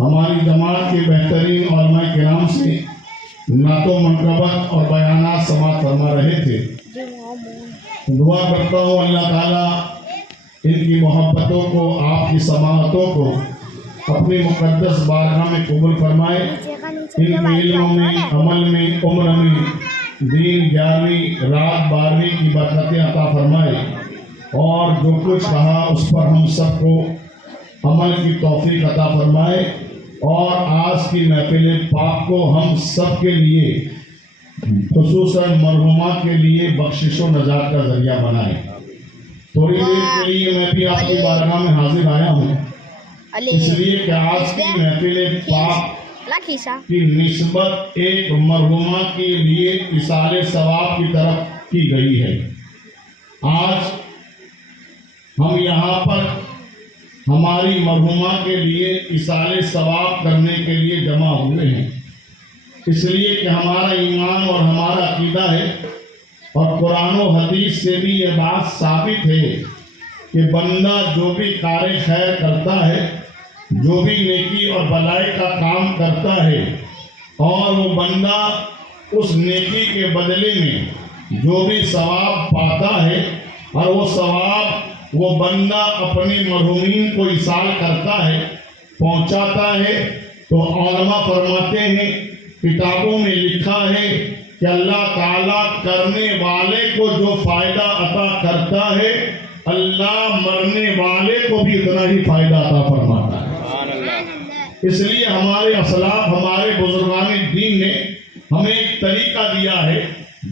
ہماری جماعت کے بہترین علماء کرام سے نعت و منقبت اور بیانات سماعت فرما رہے تھے۔ دعا کرتا ہوں اللہ تعالیٰ ان کی محبتوں کو، آپ کی سماعتوں کو اپنی مقدس بارگاہ میں قبول فرمائے، ان کے علم میں، عمل میں، عمر میں دین 11ویں رات 12ویں کی برکتیں عطا فرمائے، اور جو کچھ کہا اس پر ہم سب کو عمل کی توفیق عطا فرمائے، اور آج کی محفل پاک کو ہم سب کے لیے خصوصاً مرحومات کے لیے بخشش و نجات کا ذریعہ بنائے۔ تھوڑی دیر کے لیے میں بھی آپ کی بارگاہ میں حاضر آیا ہوں، اس لیے کہ آج کی محفل پاک کی نسبت ایک مرحومہ کے لیے ایصال ثواب کی طرف کی گئی ہے۔ آج ہم یہاں پر ہماری مرحومہ کے لیے ایصال ثواب کرنے کے لیے جمع ہوئے ہیں، اس لیے کہ ہمارا ایمان اور ہمارا عقیدہ ہے، اور قرآن و حدیث سے بھی یہ بات ثابت ہے کہ بندہ جو بھی کار خیر کرتا ہے، جو بھی نیکی اور بلائی کا کام کرتا ہے، اور وہ بندہ اس نیکی کے بدلے میں جو بھی ثواب پاتا ہے، اور وہ ثواب وہ بندہ اپنے مرحومین کو ایصال کرتا ہے، پہنچاتا ہے، تو علماء فرماتے ہیں، کتابوں میں لکھا ہے کہ اللہ تعالیٰ کرنے والے کو جو فائدہ عطا کرتا ہے، اللہ مرنے والے کو بھی اتنا ہی فائدہ عطا فرماتا ہے۔ اس لیے ہمارے اسلاف، ہمارے بزرگان دین نے ہمیں ایک طریقہ دیا ہے،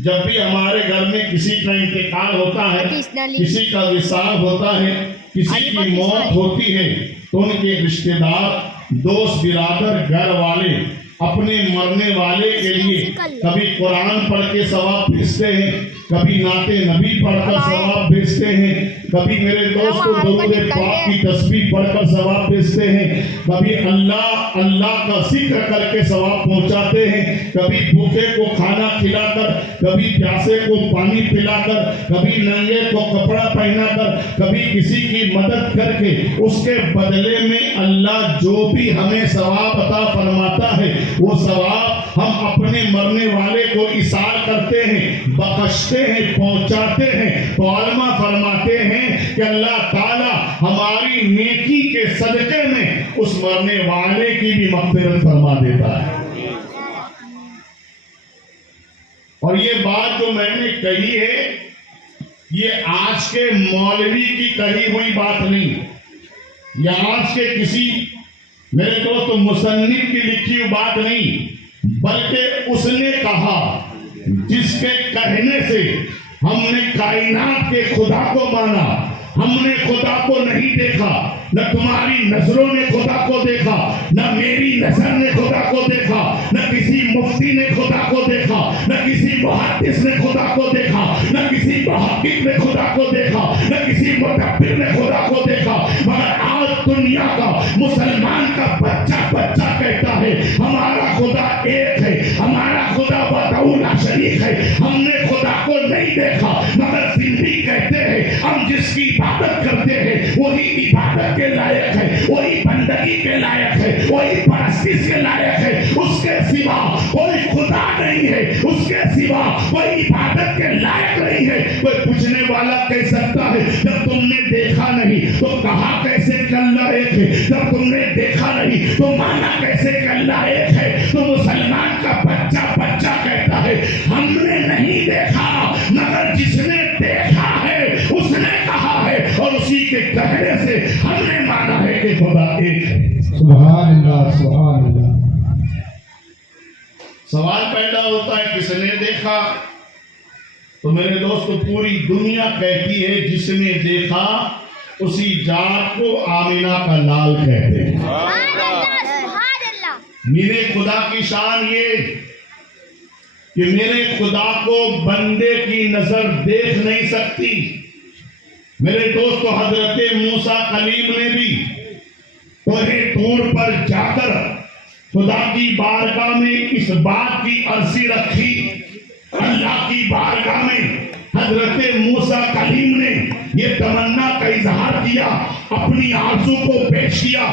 جب بھی ہمارے گھر میں کسی کا انتقال ہوتا ہے، کسی کا وصال ہوتا ہے، کسی کی موت ہوتی ہے، تو ان کے رشتہ دار، دوست، برادر، گھر والے اپنے مرنے والے کے لیے کبھی قرآن پڑھ کے ثواب بھیجتے ہیں، کبھی نعت نبی پڑھ کر ثواب بھیجتے ہیں، کبھی میرے دوست کو درود پاک کی تسبیح پڑھ کر ثواب بھیجتے ہیں، کبھی اللہ کا ذکر کر کے ثواب پہنچاتے ہیں، کبھی بھوکے کو کھانا کھلا کر، کبھی پیاسے کو پانی پلا کر، کبھی ننگے کو کپڑا پہنا کر، کبھی کسی کی مدد کر کے اس کے بدلے میں اللہ جو بھی ہمیں ثواب عطا فرماتا ہے، وہ ثواب ہم اپنے مرنے والے کو ایصال کرتے ہیں، بخشتے ہیں، پہنچاتے ہیں۔ تو علماء فرماتے ہیں کہ اللہ تعالیٰ ہماری نیکی کے صدقے میں اس مرنے والے کی بھی مغفرت فرما دیتا ہے۔ اور یہ بات جو میں نے کہی ہے، یہ آج کے مولوی کی کہی ہوئی بات نہیں، یا آج کے کسی میرے دوست مصنف کی لکھی ہوئی بات نہیں، بلکہ اس نے کہا جس کے کہنے سے ہم نے کائنات کے خدا کو مانا۔ ہم نے خدا کو نہیں دیکھا، نہ تمہاری نظروں نے خدا کو دیکھا، نہ میری نظر نے خدا کو دیکھا، نہ کسی مفتی نے خدا کو دیکھا، نہ کسی محدث نے خدا کو دیکھا، نہ کسی محقق نے خدا کو دیکھا، نہ کسی مدبر نے خدا کو دیکھا، مگر آج دنیا کا مسلمان کا بچہ کہتا ہے ہمارا خدا ایک ہے، ہمارا خدا وحدہ لا شریک ہے، ہم نے خدا کو نہیں دیکھا، مگر پھر بھی کہتے ہیں ہم جس کی عبادت کرتے ہیں وہی عبادت کے لائق ہے، وہی بندگی کے لائق ہے، وہی پرستش کے لائق ہے، اس کے سوا کوئی خدا نہیں ہے، اس کے سوا کوئی عبادت کے لائق نہیں ہے۔ کوئی پوچھنے والا کہہ سکتا ہے جب تم نے دیکھا نہیں تو کہا کیسے کہ اللہ ایک ہے، جب تم نے دیکھا نہیں تو مانا کیسے کہ اللہ ایک ہے؟ تو مسلمان کا بچہ کہتا ہے ہم نے نہیں دیکھا، مگر جس نے دیکھا ہے اس نے کہا ہے، اور اسی کے کہنے سے ہم نے مانا ہے کہ خدا ایک ہے۔ سبحان اللہ، سبحان اللہ۔ سوال پیدا ہوتا ہے کس نے دیکھا؟ تو میرے دوست پوری دنیا کہتی ہے جس نے دیکھا اسی ذات کو آمینہ کا لال کہتے ہیں۔ میرے خدا کی شان یہ کہ میرے خدا کو بندے کی نظر دیکھ نہیں سکتی۔ میرے دوست حضرت موسیٰ کلیم نے بھی کوہ طور پر جا کر خدا کی بارگاہ میں اس بات کی عرضی رکھی، اللہ کی بارگاہ میں حضرت موسیٰ کلیم نے یہ تمنا کا اظہار کیا، اپنی آرزو کو پیش کیا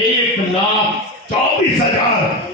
1,24,000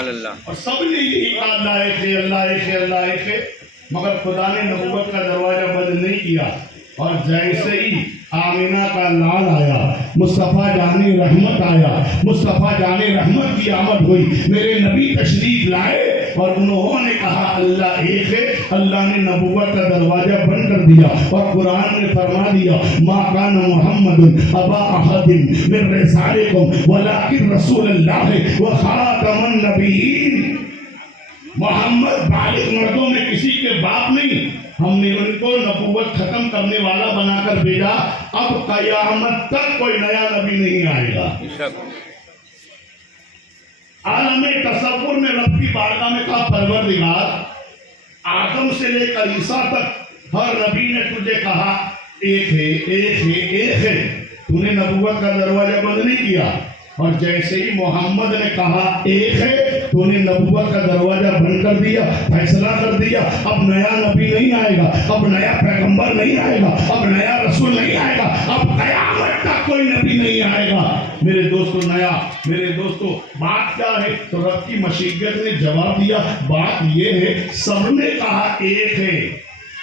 سبحان اللہ. اور سب نے یہی کہا اللہ ایک ہے، اللہ ایک ہے، اللہ ایک ہے، مگر خدا نے نبوت کا دروازہ بند نہیں کیا. اور جیسے ہی آمینہ کا لال آیا، مصطفیٰ جان رحمت آیا، مصطفیٰ جان رحمت کی آمد ہوئی، میرے نبی تشریف لائے اور انہوں نے کہا اللہ ایک ہے. اللہ نے نبوت کا دروازہ بند کر دیا اور قرآن نے فرما دیا ما کان محمد ابا احد من رجالکم ولکن رسول اللہ وخاتم النبیین. محمد بالغ مردوں میں کسی کے باپ نہیں، ہم نے ان کو نبوت ختم کرنے والا بنا کر بھیجا. اب قیامت تک کوئی نیا نبی نہیں آئے گا. عالم تصور میں رب کی بارگاہ میں کہا پروردگار آدم سے لے کر عیسیٰ تک ہر نبی نے تجھے کہا ایک ہے، ایک ہے، ایک ہے. تو نے نبوت کا دروازہ بند نہیں کیا. اور جیسے ہی محمد نے کہا ایک ہے تو نے نبوت کا دروازہ بند کر دیا، فیصلہ کر دیا اب نیا نبی نہیں آئے گا، اب نیا پیغمبر نہیں آئے گا، اب نیا رسول نہیں آئے گا، اب قیامت تک کوئی نبی نہیں آئے گا. میرے دوستو نیا، میرے دوستو بات کیا ہے؟ تو رب کی مشیت نے جواب دیا بات یہ ہے سب نے کہا ایک ہے،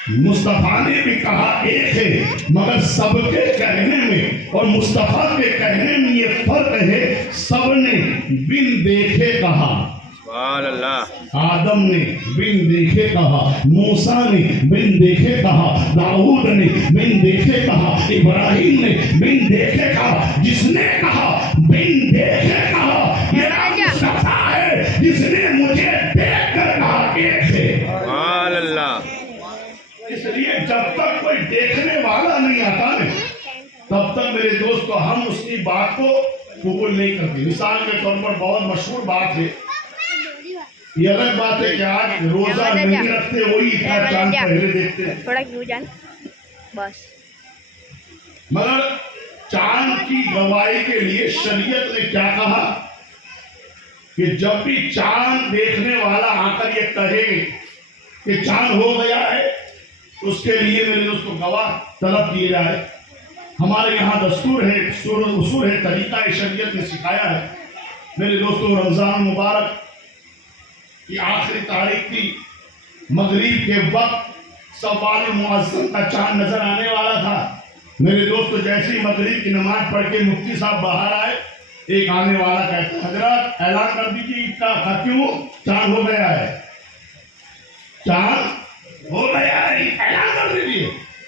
مصطفیٰ نے بھی کہا ایک ہے، مگر سب کے کہنے میں اور مصطفیٰ کے کہنے میں یہ فرق ہے. سب نے بن دیکھے کہا، سبحان اللہ. آدم نے بن دیکھے کہا، موسیٰ نے بن دیکھے کہا، داؤد نے بن دیکھے کہا، ابراہیم نے بن دیکھے کہا. جس نے کہا بن دیکھے کہا میرا مصطفیٰ ہے، جس نے مجھے دیکھ کر کہا ایک ہے. سبحان اللہ. اس لیے جب تک کوئی دیکھنے والا نہیں آتا نا تب تک میرے دوستو ہم اس کی بات کو قبول نہیں کرتے. مثال کے طور پر بہت مشہور بات ہے، یہ الگ بات ہے کہ آج روزہ نہیں رکھتے وہی اتنا چاند پہلے دیکھتے ہیں، تھوڑا کیوں جان بس. مگر چاند کی گواہی کے لیے شریعت نے کیا کہا کہ جب بھی چاند دیکھنے والا آ کر یہ کہے کہ چاند ہو گیا ہے اس کے لیے میرے دوستوں گواہ طلب کیے جائے. ہمارے یہاں دستور ہے، اصول ہے، طریقہ شریعت نے سکھایا ہے. میرے دوستوں رمضان مبارک کی آخری تاریخ تھی، مغرب کے وقت سوال المعظم کا چاند نظر آنے والا تھا. میرے دوستوں جیسے ہی مغرب کی نماز پڑھ کے مفتی صاحب باہر آئے، ایک آنے والا کہتا حضرات اعلان کر دیجیے عید کا. کیوں؟ چاند ہو گیا ہے، چاند ہو گیا ہے، اعلان کر دیجیے.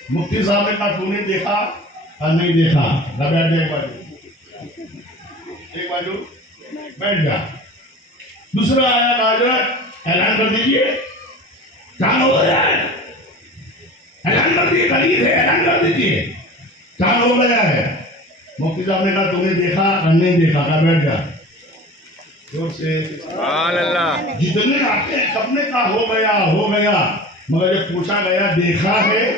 مفتی صاحب نے کہا تو نے دیکھا اور نہیں دیکھا؟ بیٹھ جا ایک بازو بیٹھ جا. دوسرا آیا کہا حضرت اعلان کر دیجیے چاند ہو گیا ہے، اعلان کر دیجیے، خرید ہے اعلان کر دیجیے چاند ہو گیا ہے. مفتی صاحب نے کہا تو نے دیکھا اور نہیں دیکھا؟ کہا بیٹھ جا. زور سے سبحان اللہ. جتنے آتے ہیں سب نے کہا ہو گیا ہو گیا، مگر جب پوچھا گیا دیکھا ہے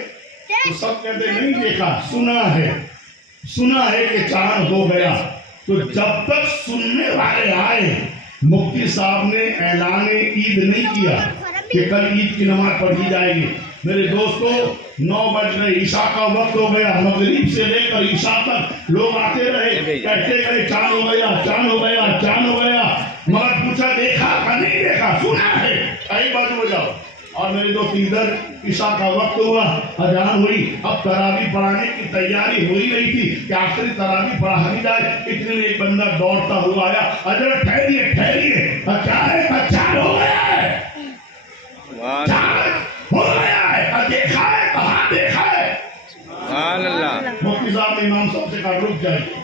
تو سب کہتے نہیں دیکھا، سنا ہے، سنا ہے کہ چاند ہو گیا. تو جب تک سننے والے آئے مفتی صاحب نے اعلان عید نہیں کیا کہ کل عید کی نماز پڑھی جائے گی. میرے دوستو 9 بج رہے، عشاء کا وقت ہو گیا، مغرب سے لے کر عشاء تک لوگ آتے رہے کہتے گئے چاند ہو گیا، چاند ہو گیا، چاند ہو گیا. مگر پوچھا دیکھا کہ نہیں دیکھا؟ سنا ہے. کئی بات ہو جاؤ. اور میرے دوست ادھر عشاء کا وقت ہوا، اذان ہوئی، اب تراویح پڑھانے کی تیاری ہو ہی رہی تھی کہ آخری تراویح پڑھا دی جائے. اتنے میں ایک بندہ دوڑتا ہوا آیا، حضرت ٹھہریے ٹھہریے، کیا ہے؟ چاند ہو گیا ہے، چاند ہو گیا ہے. دیکھا ہے؟ کہاں دیکھا ہے؟ سبحان اللہ. مفتی صاحب نے امام صاحب سے کہا رک جائیے.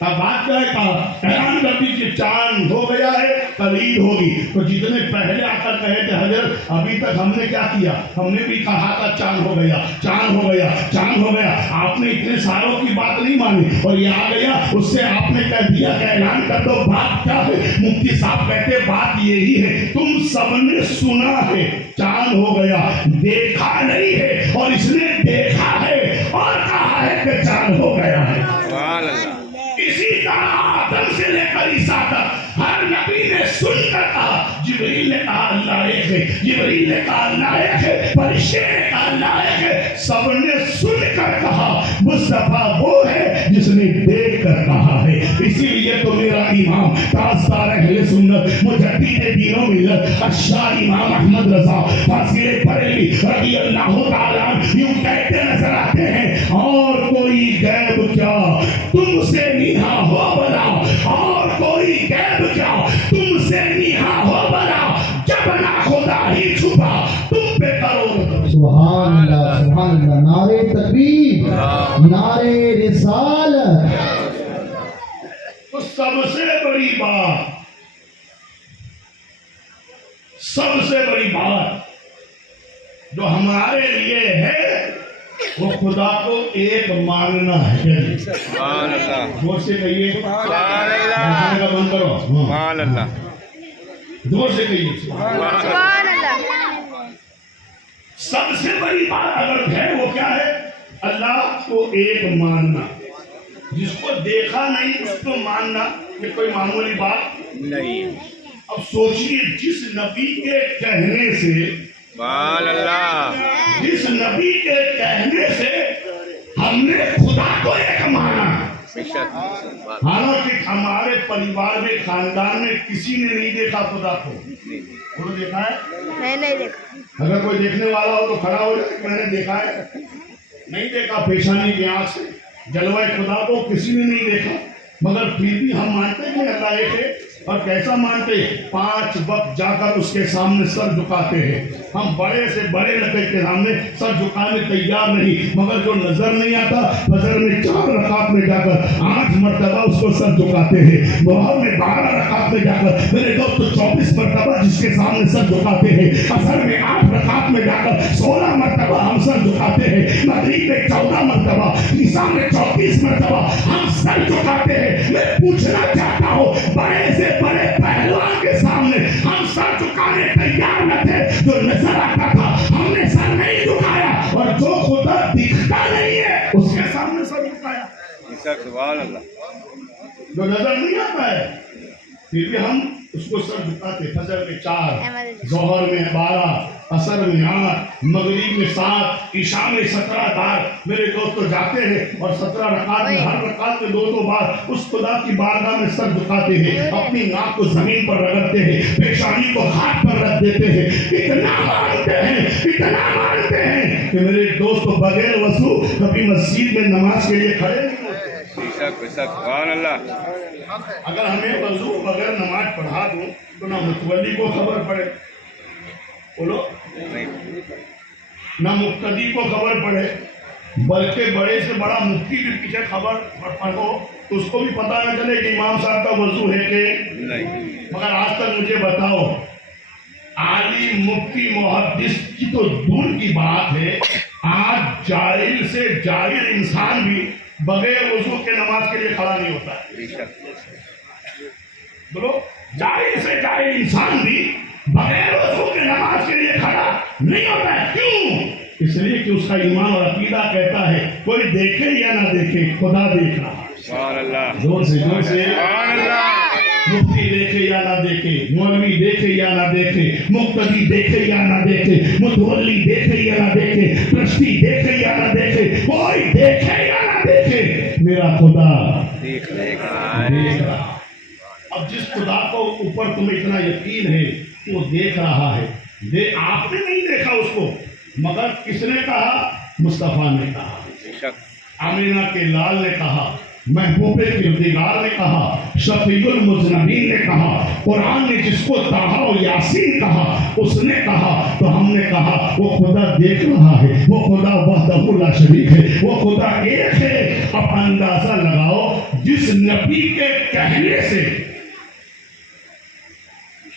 بات کیا ہے؟ کہا اعلان کر دیجیے چاند ہو گیا ہے، کل عید ہوگی. تو جتنے پہلے آ کر کہے تھے حضرت ابھی تک ہم نے کیا کیا؟ ہم نے بھی کہا تھا چاند ہو گیا، چاند ہو گیا، چاند ہو گیا. آپ نے اتنے ساروں کی بات نہیں مانی اور یہ آ گیا، اس سے آپ نے کہہ دیا کہ اعلان کر دو. بات کیا ہے؟ مفتی صاحب کہتے بات یہی ہے تم سب نے سنا ہے چاند ہو گیا، دیکھا نہیں ہے، اور اس نے دیکھا ہے اور کہا ہے کہ چاند ہو گیا ہے. سبحان اللہ. اسی طرح آدم سے لے کر عیسیٰ تک ہر نبی نے سن کر کہا، جبریل نے کہا اللہ ایک ہے، جبریل نے کہا اللہ ایک ہے، فرشتے نے کہا اللہ ایک ہے، سب نے سن کر کہا مصطفیٰ وہ ہے جس نے دیکھ کر کہا ہے۔ اسی لیے تو میرا امام تاجدار اہل سنت مجدد دین و ملت اشار امام احمد رضا فاضل بریلوی رضی اللہ تعالیٰ یوں کہتے نظر آتے ہیں، اور کوئی غیب کیا تم سے نیہا ہو بلا، اور کوئی غیب کیا تم سے نیہا ہو بلا، جب نہ خدا ہی چھپا تم پہ کرو۔ سبحان اللہ سبحان اللہ، نعرے تکبیر، نعرے رسالت۔ تو سب سے بڑی بات، سب سے بڑی بات جو ہمارے لیے ہے وہ خدا کو ایک ماننا ہے۔ سبحان اللہ، زور سے کہیے، سبحان اللہ، کہنے کا بند کرو، سبحان اللہ، زور سے کہیے۔ سبحان اللہ۔ سب سے بڑی بات اگر ہے وہ کیا ہے؟ اللہ کو ایک ماننا۔ جس کو دیکھا نہیں اس کو ماننا یہ کوئی معمولی بات نہیں۔ اب سوچیے، جس نبی کے کہنے سے، سبحان اللہ، جس نبی کے کہنے سے ہم نے خدا کو ایک مانا، بے شک، حالانکہ ہمارے پریوار میں خاندان میں کسی نے نہیں دیکھا خدا کو۔ انہوں نے دیکھا ہے؟ میں نہیں دیکھا۔ اگر کوئی دیکھنے والا ہو تو کھڑا ہو جائے کہ میں نے دیکھا ہے۔ نہیں دیکھا، پیشانی کی آنکھ سے جلوہ خدا کو کسی نے نہیں دیکھا، مگر پھر بھی ہم مانتے ہیں کہ اللہ ایک ہے۔ اور کیسا مانتے ہیں؟ 5 وقت جا کر اس کے سامنے سر جھکاتے ہیں۔ ہم بڑے سے بڑے نبی کے سامنے سر جھکانے تیار نہیں، مگر جو نظر نہیں آتا فجر میں 4 رکعت میں جا کر 8 مرتبہ اس کو سر جھکاتے ہیں۔ ظہر میں 12 رکعت میں جا کر میرے دوست 24 مرتبہ جس کے سامنے سر جھکاتے ہیں۔ عصر میں 8 رکعت میں جا کر 16 مرتبہ ہم سر جھکاتے ہیں۔ مغرب میں 14 مرتبہ، عشاء میں 34 مرتبہ ہم سر جھکاتے ہیں۔ میں پوچھنا چاہتا ہوں، بڑے سے بڑے پہلوان کے سامنے ہم سر جھکانے تیار نہ تھے۔ جو نظر آتا تھا ہم نے سر نہیں جھکایا، اور جو خدا دکھتا نہیں ہے اس کے سامنے سر جھکایا۔ بے شک، سبحان اللہ، جو نظر نہیں آتا ہے پھر بھی ہم اس کو سر جھکاتے۔ فجر میں 4، ظہر میں 12، عصر میں 8، مغرب میں 7، عشاء میں 17 بار میرے دوست تو جاتے ہیں اور 17 رکعت میں ہر رکعت میں 2 بار اس خدا کی بارگاہ میں سر جھکاتے ہیں، اپنی ناک کو زمین پر رگڑتے ہیں، پیشانی کو ہاتھ پر رکھ دیتے ہیں۔ اتنا مانتے ہیں، اتنا مانتے ہیں کہ میرے دوست بغیر وضو کبھی مسجد میں نماز کے لیے کھڑے نہیں ہوتے۔ بے شک، بے شک، سبحان اللہ۔ اگر ہمیں وضو بغیر نماز پڑھا دوں تو نہ متولی کو خبر پڑے، بولو، نہ مقتدی کو خبر پڑے، بلکہ بڑے سے بڑا مفتی بھی پیچھے خبر پڑھو تو اس کو بھی پتہ نہ چلے کہ امام صاحب کا وضو ہے کہ نہیں۔ مگر آج تک مجھے بتاؤ، عالم مفتی محدث کی تو دور کی بات ہے، آج جاہل سے جاہل انسان بھی بغیر وضو کے نماز کے لیے کھڑا نہیں ہوتا ہے۔ بے شک، بولو، جاہل سے جاہل انسان بھی بغیر وضو کے نماز کے لیے کھڑا نہیں ہوتا ہے۔ کیوں؟ اس لیے کہ اس کا ایمان اور عقیدہ کہتا ہے کوئی دیکھے یا نہ دیکھے خدا دیکھ رہا ہے۔ سبحان اللہ، زور سے سبحان اللہ، مفتی دیکھے یا نہ دیکھے، مولوی دیکھے یا نہ دیکھے، مقتدی دیکھے یا نہ دیکھے، متولی دیکھے یا نہ دیکھے، ٹرسٹی دیکھے یا نہ دیکھے، کوئی دیکھے یا نہ دیکھے، میرا خدا دیکھ دیکھ رہا۔ اب جس خدا کو اوپر تمہیں اتنا یقین ہے کہ وہ دیکھ رہا ہے، آپ نے نہیں دیکھا اس کو، مگر کس نے کہا؟ مصطفیٰ نے کہا، بے شک، آمینہ کے لال نے کہا، محبوب کردگار نے کہا، شفیع المذنبین نے کہا، قرآن نے جس کو طٰہٰ و یاسین کہا اس نے کہا، تو ہم نے کہا وہ خدا دیکھ رہا ہے، وہ خدا وحدہ لا شریک ہے، وہ خدا ایک ہے۔ اب اندازہ لگاؤ، جس نبی کے کہنے سے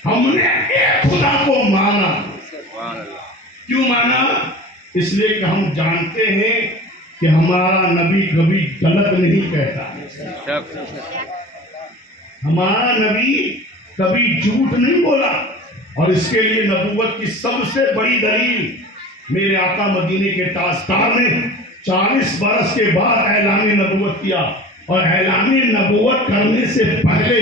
ہم نے ایک خدا کو مانا، سبحان اللہ، کیوں مانا؟ اس لیے کہ ہم جانتے ہیں کہ ہمارا نبی کبھی غلط نہیں کہتا، بے شک، ہمارا نبی کبھی جھوٹ نہیں بولا، اور اس کے لیے نبوت کی سب سے بڑی دلیل میرے آقا مدینے کے تاجدار نے 40 برس کے بعد اعلان نبوت کیا، اور اعلان نبوت کرنے سے پہلے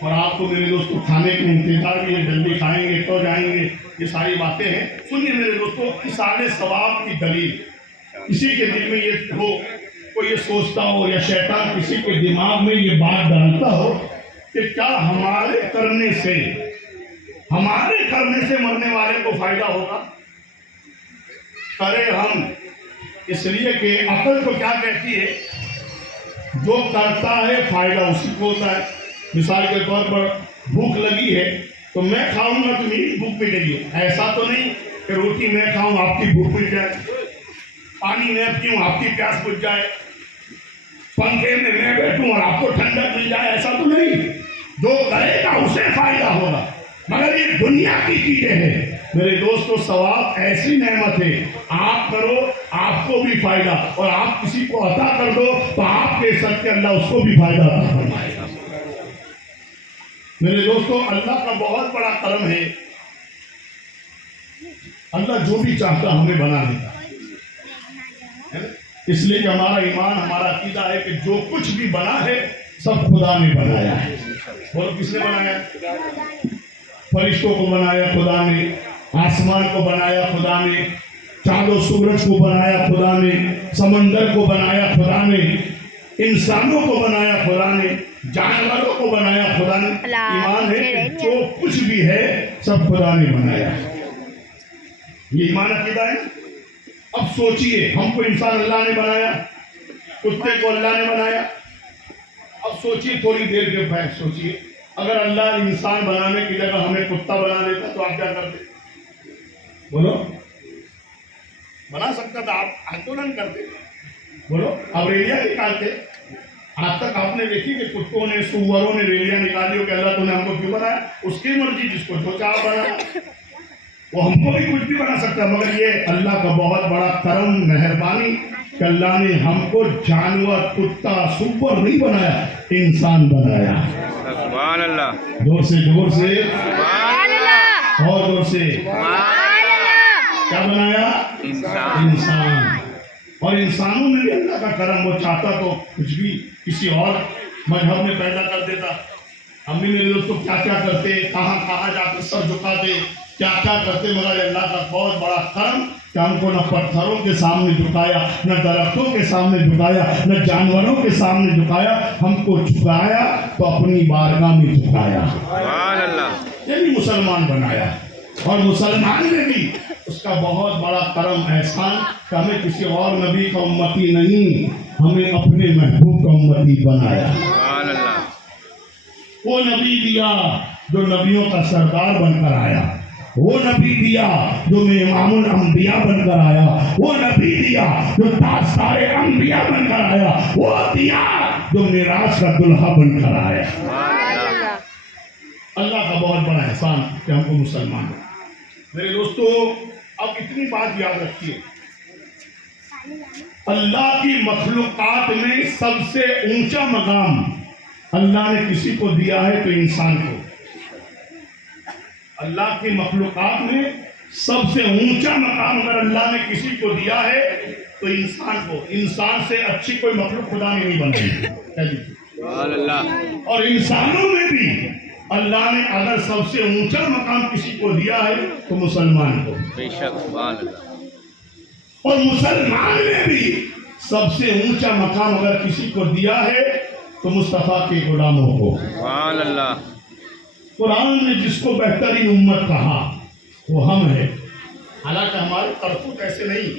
اور آپ کو میرے دوستوں کھانے کے انتظار بھی ہے، جلدی کھائیں گے تو جائیں گے، یہ ساری باتیں ہیں۔ سنیے میرے دوستوں، اصال ثواب کی دلیل کسی کے دل میں یہ ہو، کوئی یہ سوچتا ہو یا شیطان کسی کے دماغ میں یہ بات ڈالتا ہو کہ کیا ہمارے کرنے سے مرنے والے کو فائدہ ہوگا؟ کرے ہم، اس لیے کہ عقل تو کیا کہتی ہے، جو کرتا ہے فائدہ اسی کو ہوتا ہے۔ مثال کے طور پر بھوک لگی ہے تو میں کھاؤں گا تو میری بھوک مٹے گی، ایسا تو نہیں کہ روٹی میں کھاؤں آپ کی بھوک مٹ جائے، پانی میں پیوں آپ کی پیاس بجھ جائے، پنکھے میں بیٹھوں اور آپ کو ٹھنڈک مل جائے، ایسا تو نہیں۔ جو کرے گا اسے فائدہ ہوگا، مگر یہ دنیا کی چیزیں ہیں میرے دوستو۔ ثواب ایسی نعمت ہے، آپ کرو آپ کو بھی فائدہ، اور آپ کسی کو عطا کر دو تو آپ کے صدقے اللہ اس کو بھی فائدہ عطا فرمائے گا۔ میرے دوستو، اللہ کا بہت بڑا کرم ہے، اللہ جو بھی چاہتا ہمیں بنا دیتا ہے، اس لیے کہ ہمارا ایمان، ہمارا عقیدہ ہے کہ جو کچھ بھی بنا ہے سب خدا نے بنایا ہے۔ بولو کس نے بنایا؟ فرشتوں کو بنایا خدا نے، آسمان کو بنایا خدا نے، چاند و سورج کو بنایا خدا نے، سمندر کو بنایا خدا نے، انسانوں کو بنایا خدا نے، جانوروں کو بنایا خدا نے۔ ایمان ہے کہ جو کچھ بھی ہے سب خدا نے بنایا۔ یہ ایمان عقیدہ ہے۔ اب سوچئے، ہم کو انسان اللہ نے بنایا، کتے کو اللہ نے بنایا۔ اب سوچئے، تھوڑی دیر کے بعد سوچئے، اگر اللہ انسان بنانے کی جگہ ہمیں کتا بنا دیتا تو آپ کیا کرتے؟ بولو، بنا سکتا تھا، آپ آندولن کرتے، بولو، اب ریلیاں نکالتے۔ آج تک آپ نے دیکھی کہ کتوں نے، سوروں نے ریلیاں نکالی ہو کہ اللہ تو نے ہم کو کیوں بنایا؟ اس کی مرضی، جس کو جو چاہا بنایا، وہ ہم کو بھی کچھ بھی بنا سکتا ہے، مگر یہ اللہ کا بہت بڑا کرم، مہربانی کہ اللہ نے ہم کو جانور، کتا، سور نہیں بنایا، انسان بنایا۔ سبحان اللہ، زور سے سبحان اللہ، اور زور سے سبحان اللہ۔ کیا بنایا؟ انسان۔ اور انسانوں میں بھی اللہ کا کرم، وہ چاہتا تو کچھ بھی کسی اور مذہب میں پیدا کر دیتا۔ ہم بھی میرے دوستوں کیا کیا کرتے، کہاں کہاں جا کر سر جھکاتے، کیا کیا کرتے، مگر اللہ کا بہت بڑا کرم کہ ہم کو نہ پتھروں کے سامنے جھکایا، نہ درختوں کے سامنے جھکایا، نہ جانوروں کے سامنے جھکایا، ہم کو جھکایا تو اپنی بارگاہ میں جھکایا، سبحان اللہ، یعنی مسلمان بنایا۔ اور مسلمان میں بھی اس کا بہت بڑا کرم، احسان کہ ہمیں کسی اور نبی کا امتی نہیں، ہمیں اپنے محبوب کا امتی بنایا۔ سبحان اللہ، وہ نبی دیا جو نبیوں کا سردار بن کر آیا، وہ نبی دیا جو امام الانبیاء بن کر آیا، وہ نبی دیا جو تاجدار انبیاء بن کر آیا، وہ دیا جو معراج کا دلہا بن کر آیا۔ سبحان اللہ، اللہ کا بہت بڑا احسان کہ ہم کو مسلمان ہے۔ میرے دوستو، اب اتنی بات یاد رکھیے، اللہ کی مخلوقات میں سب سے اونچا مقام اللہ نے کسی کو دیا ہے تو انسان کو۔ اللہ کی مخلوقات میں سب سے اونچا مقام اگر اللہ نے کسی کو دیا ہے تو انسان کو۔ انسان سے اچھی کوئی مخلوق خدا نے نہیں بنائی۔ سبحان اللہ، اور انسانوں میں بھی اللہ نے اگر سب سے اونچا مقام کسی کو دیا ہے تو مسلمان کو، بے شک، سبحان اللہ، اور مسلمان میں بھی سب سے اونچا مقام اگر کسی کو دیا ہے تو مصطفیٰ کے غلاموں کو۔ سبحان اللہ، قرآن نے جس کو بہترین امت کہا وہ ہم ہیں۔ حالانکہ ہمارے کرتوت ایسے نہیں،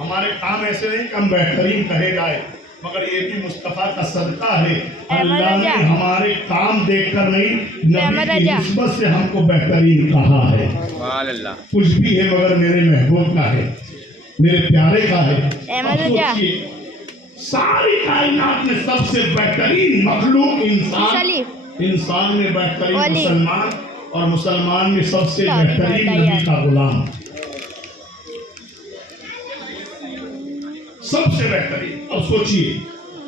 ہمارے کام ایسے نہیں کہ ہم بہترین کہے جائے، مگر یہ بھی مصطفیٰ کا صدقہ ہے۔ اللہ نے ہمارے کام دیکھ کر نہیں، نبی کی نسبت سے ہم کو بہترین کہا ہے۔ سبحان اللہ، کچھ بھی ہے مگر میرے محبوب کا ہے، میرے پیارے کا ہے۔ اب سوچئے، ساری کائنات میں سب سے بہترین مخلوق انسان میں بہترین مسلمان، اور مسلمان میں سب سے بہترین نبی کا غلام، سب سے بہترین۔ اب سوچئے،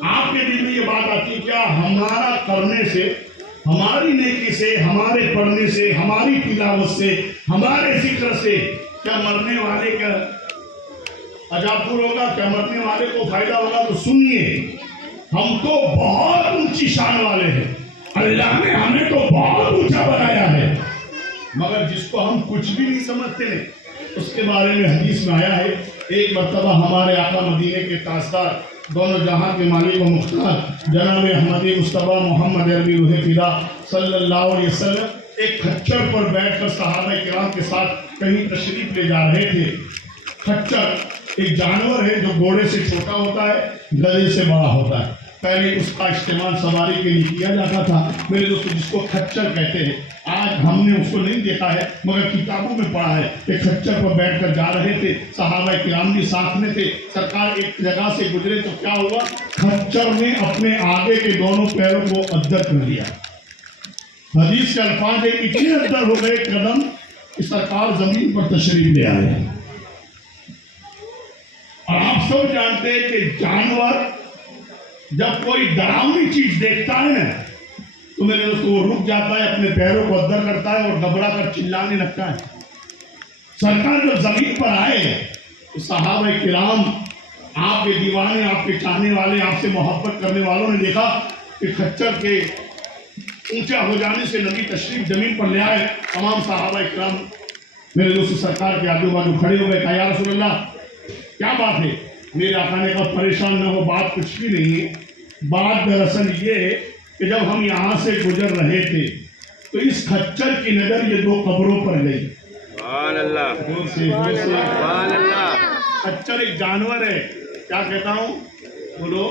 آپ کے دل میں یہ بات آتی ہے کیا ہمارا کرنے سے، ہماری نیکی سے، ہمارے پڑھنے سے، ہماری تلاوت سے، ہمارے ذکر سے کیا مرنے والے کا عذاب دور ہوگا؟ کیا مرنے والے کو فائدہ ہوگا؟ تو سنیے، ہم تو بہت اونچی شان والے ہیں، اللہ نے ہمیں تو بہت اونچا بنایا ہے، مگر جس کو ہم کچھ بھی نہیں سمجھتے ہیں اس کے بارے میں حدیث میں آیا ہے، ایک مرتبہ ہمارے آقا مدینے کے تاجدار دونوں جہاں کے مالک و مختار جناب احمد مصطفیٰ محمد عربی روح فدا صلی اللہ علیہ وسلم ایک کھچر پر بیٹھ کر صحابہ کرام کے ساتھ کہیں تشریف لے جا رہے تھے۔ کھچر ایک جانور ہے جو گھوڑے سے چھوٹا ہوتا ہے، گدھے سے بڑا ہوتا ہے۔ پہلے اس کا استعمال سواری کے لیے کیا جاتا تھا میرے دوستو، جس کو کھچر کہتے ہیں۔ آج ہم نے اس کو نہیں دیکھا ہے مگر کتابوں میں پڑھا ہے کہ کھچر پر بیٹھ کر جا رہے تھے، صحابہ کرام بھی ساتھ میں تھے۔ سرکار ایک جگہ سے گزرے تو کیا ہوا، کھچر نے اپنے آگے کے دونوں پیروں کو ادھر کر دیا۔ حدیث کے الفاظ ہے اتنے ادھر ہو گئے قدم کہ سرکار زمین پر تشریف لے آئے۔ اور آپ سب جانتے ہیں کہ جانور جب کوئی ڈراؤنی چیز دیکھتا ہے نا تو میرے دوستو وہ رک جاتا ہے، اپنے پیروں کو ادھر کرتا ہے اور گھبرا کر چلانے لگتا ہے۔ سرکار جب زمین پر آئے تو صحابہ کرام، آپ کے دیوانے، آپ کے چاہنے والے، آپ سے محبت کرنے والوں نے دیکھا کہ کھچر کے اونچا ہو جانے سے نبی تشریف زمین پر لے آئے۔ تمام صحابہ کرام میرے دوستو سرکار کے آجو باجو کھڑے ہو گئے، کہا یا رسول اللہ کیا بات ہے؟ میرے آقا نے کہا پریشان نہ ہو، بات کچھ بھی نہیں ہے۔ بات دراصل یہ ہے کہ جب ہم یہاں سے گزر رہے تھے تو اس کھچر کی نظر یہ دو قبروں پر گئی۔ سبحان اللہ، زور سے زور سے۔ سبحان اللہ، کھچر ایک جانور ہے، کیا کہتا ہوں بولو،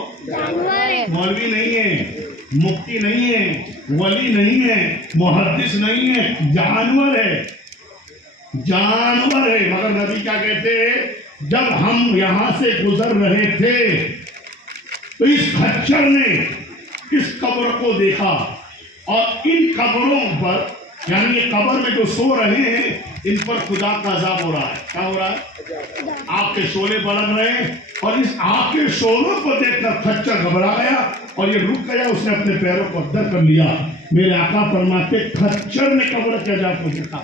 مولوی نہیں ہے، مفتی نہیں ہے، ولی نہیں ہے، محدث نہیں ہے، جانور ہے، جانور ہے۔ مگر نبی کیا کہتے ہیں، جب ہم یہاں سے گزر رہے تھے تو اس کھچر نے اس قبر کو دیکھا، اور ان قبروں پر یعنی یہ قبر میں جو سو رہے ہیں ان پر خدا کا عذاب ہو رہا ہے۔ کیا ہو رہا ہے؟ آگ کے شعلے بلند رہے، اور اس آگ کے شعلوں کو دیکھ کر کھچر گھبرا گیا اور یہ رک گیا، اس نے اپنے پیروں کو ادھر کر لیا۔ میرے آقا فرماتے کھچر نے قبر کے عذاب کو دیکھا،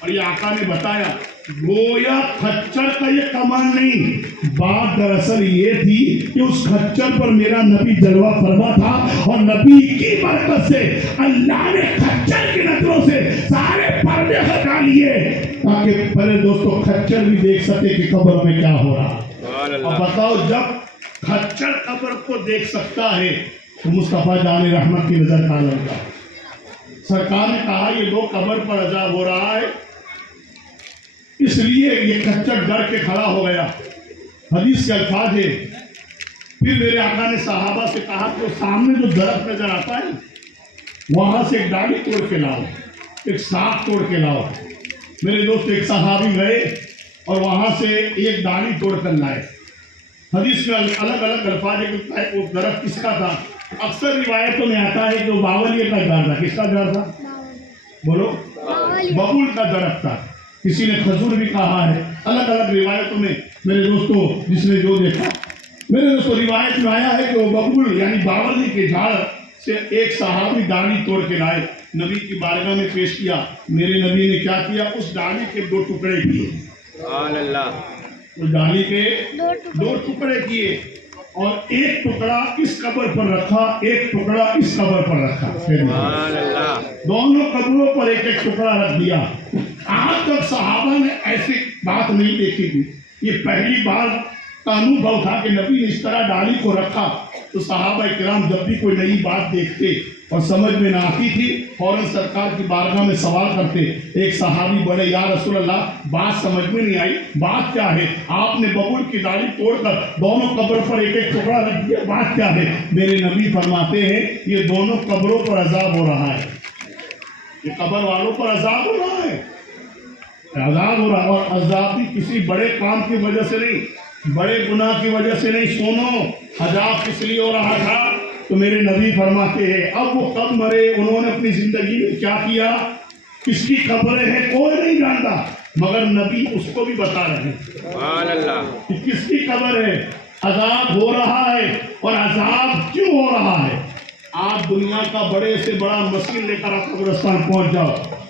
اور یہ آقا نے بتایا گویا کھچر کا یہ کمال نہیں، بات دراصل یہ تھی کہ اس کھچر پر میرا نبی جلوہ فرما تھا، اور نبی کی برکت سے اللہ نے کھچر کی نظروں سے سارے پردے ہٹا لیے تاکہ پہلے دوستو کھچر بھی دیکھ سکے کہ قبر میں کیا ہو رہا۔ اور بتاؤ جب کھچر قبر کو دیکھ سکتا ہے تو مصطفیٰ جان رحمت کی نظر کہاں لگا۔ سرکار نے کہا یہ دو قبر پر عذاب ہو رہا ہے، اس لیے یہ کھچر ڈر کے کھڑا ہو گیا۔ حدیث کے الفاظ ہے پھر میرے آقا نے صحابہ سے کہا کہ سامنے جو درخت نظر آتا ہے وہاں سے ایک ڈالی توڑ کے لاؤ، ایک ساکھ توڑ کے لاؤ۔ میرے دوست ایک صحابی گئے اور وہاں سے ایک ڈالی توڑ کر لائے۔ حدیث میں الگ الگ الفاظ ہے کہ وہ درخت کس کا تھا۔ اکثر روایتوں میں آتا ہے کہ وہ باولیے کا جھاڑ تھا۔ کس کا جھاڑ تھا بولو؟ ببول کا درخت تھا، کسی نے کھجور بھی کہا ہے۔ الگ الگ روایتوں میں میرے دوستو جس نے جو دیکھا، میرے دوستو روایت میں آیا ہے کہ وہ ببول یعنی باولی کے جھاڑ سے ایک صحابی ڈالی توڑ کے لائے، نبی کی بارگاہ میں پیش کیا۔ میرے نبی نے کیا کیا، اس ڈالی کے دو ٹکڑے کیے۔ سبحان اللہ، اس ڈالی کے دو ٹکڑے کیے، اور ایک ٹکڑا اس قبر پر رکھا، ایک ٹکڑا اس قبر پر رکھا۔ سبحان اللہ، دونوں قبروں پر ایک ایک ٹکڑا رکھ دیا۔ آج تک صحابہ نے ایسی بات نہیں دیکھی تھی، یہ پہلی بار کا انوبھو تھا کہ نبی نے اس طرح ڈالی کو رکھا۔ تو صحابہ کرام جب بھی کوئی نئی بات دیکھتے اور سمجھ میں نہ آتی تھی فوراً سرکار کی بارگاہ میں سوال کرتے۔ ایک صحابی بڑے یا رسول اللہ بات سمجھ میں نہیں آئی، بات کیا ہے؟ آپ نے ببول کی ڈالی توڑ کر دونوں قبر پر ایک ایک ٹکڑا رکھ دیا، بات کیا ہے؟ میرے نبی فرماتے ہیں یہ دونوں قبروں پر عذاب ہو رہا ہے، یہ قبر والوں پر عذاب ہو رہا ہے، عذاب ہو رہا ہے۔ اور عذاب بھی کسی بڑے کام کی وجہ سے نہیں، بڑے گناہ کی وجہ سے نہیں۔ سنو عذاب کس لیے ہو رہا تھا؟ تو میرے نبی فرماتے ہیں اب وہ کب مرے، انہوں نے اپنی زندگی میں کیا کیا، کس کی قبریں ہیں کوئی نہیں جانتا، مگر نبی اس کو بھی بتا رہے ہیں سبحان اللہ، کہ کس کی قبر ہے۔ عذاب ہو رہا ہے، اور عذاب کیوں ہو رہا ہے؟ آپ دنیا کا بڑے سے بڑا مسئلہ لے کر آپ قبرستان پہنچ جاؤ،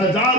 1000